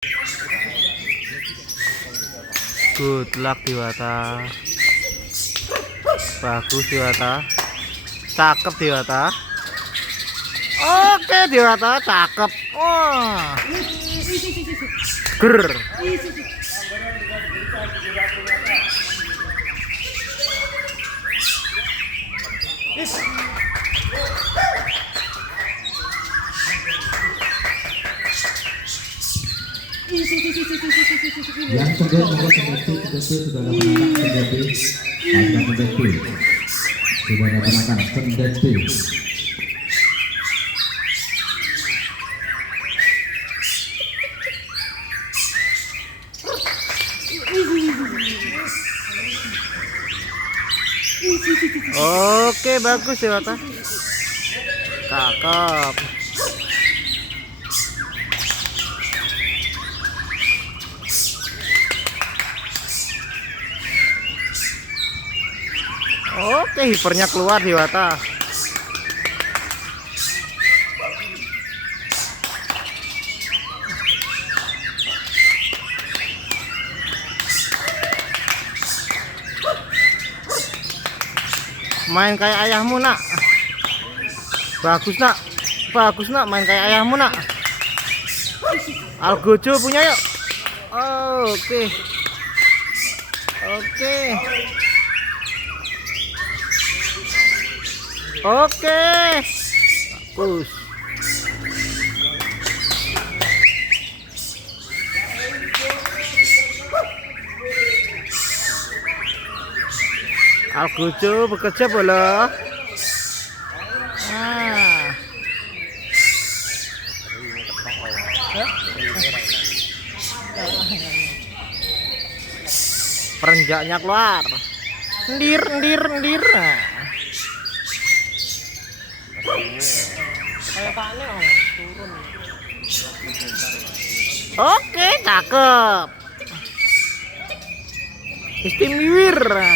Good luck Dewata. Bagus Dewata. Cakep Dewata. Oke Dewata, cakep. Wah. Ger. Yang kedua nomor 3 sudah memenangkan kendati. Sudah memenangkan kendati. Oke, bagus Dewata. Cakep. Oke, hipernya keluar Dewata. Main kayak ayahmu nak. Bagus nak. Bagus nak, main kayak ayahmu nak. Algojo punya yuk. Oh, oke. Oke. Oke. Bagus. Algojo bekerja bola. Nah. Perenjaknya keluar. Ndir. Oke, cakep. Istimewa.